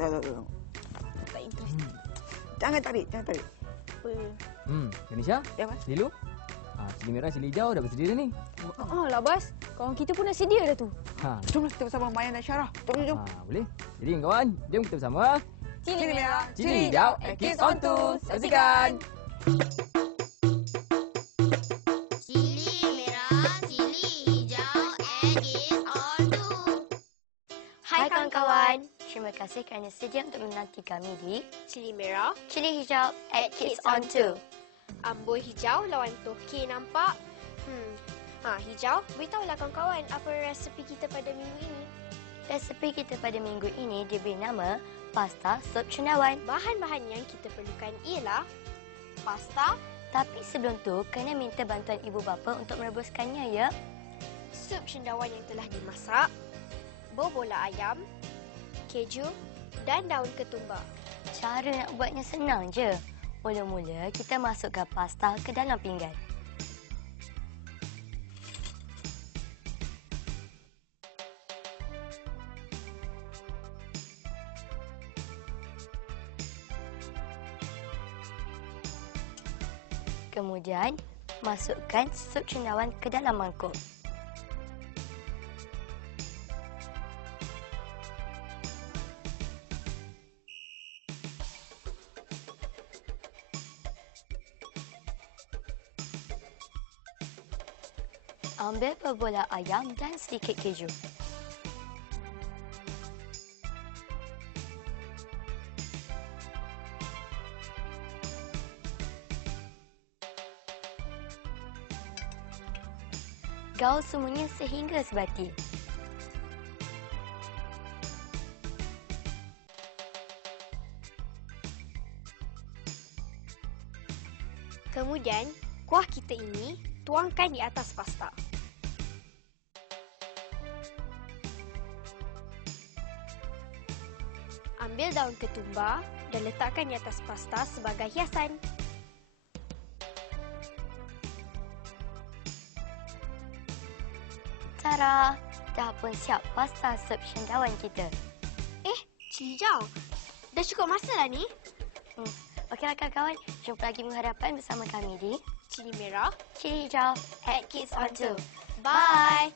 Tak interest. Jangan tarik, jangan tarik. Kanisha, Ya, Bas. Lilu. Cili merah, cili hijau dah bersedia dah ni. Lah, Bas. Kawan kita pun dah sedia dah tu. Jomlah kita bersama Mayan dan Syarah. Jom. Boleh. Jadi kawan, jom kita bersama. Cili merah, Cili hijau, Kids on 2. Saksikan. Cili merah, cili hijau, Kids on 2. Hai kawan-kawan, terima kasih kerana sedia untuk menanti kami di Cili merah, Cili Hijau Kids on 2. amboi hijau lawan toke nampak. Hijau, beritahulah kawan-kawan apa resepi kita pada minggu ini. Resepi kita pada minggu ini diberi nama pasta sup cendawan. Bahan-bahan yang kita perlukan ialah pasta, Tapi sebelum tu, kena minta bantuan ibu bapa untuk merebuskannya ya. sup cendawan yang telah dimasak, bobola ayam, keju dan daun ketumbar. Cara nak buatnya senang je. Mula-mula kita masukkan pasta ke dalam pinggan. Kemudian, masukkan sup cendawan ke dalam mangkuk. Ambil bola ayam dan sedikit keju. Gaul semuanya sehingga sebati. Kemudian, kuah kita ini tuangkan di atas pasta. Ambil daun ketumbar dan letakkan di atas pasta sebagai hiasan. Tara, dah pun siap pasta sup cendawan kita. Cili hijau. Dah cukup masa lah ni. Okeylah kawan-kawan, jumpa lagi minggu hadapan bersama kami di Cili merah, Cili Hijau Kids on 2. Bye!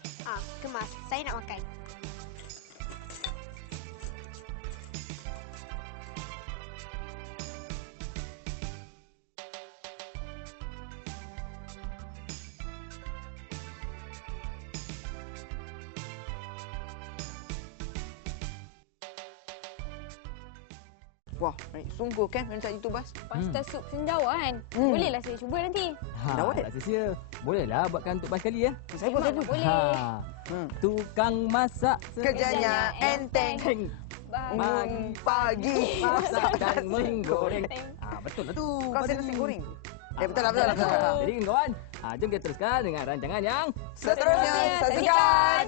Kemas. Saya nak makan. Wah, naik sungguh kan macam itu, Bas. Pasta sup cendawan. Bolehlah saya cuba nanti. Dah boleh? Tak sia-sia. Bolehlah buatkan untuk sekali ya. Saya pun. Boleh. Tukang masak Kerjanya enteng. Pagi. Masak dan menggoreng. Betul lah tu. Kau saya nasi goreng. Betul lah. Jadi kawan, jom kita teruskan dengan rancangan yang Seterusnya, saksikan.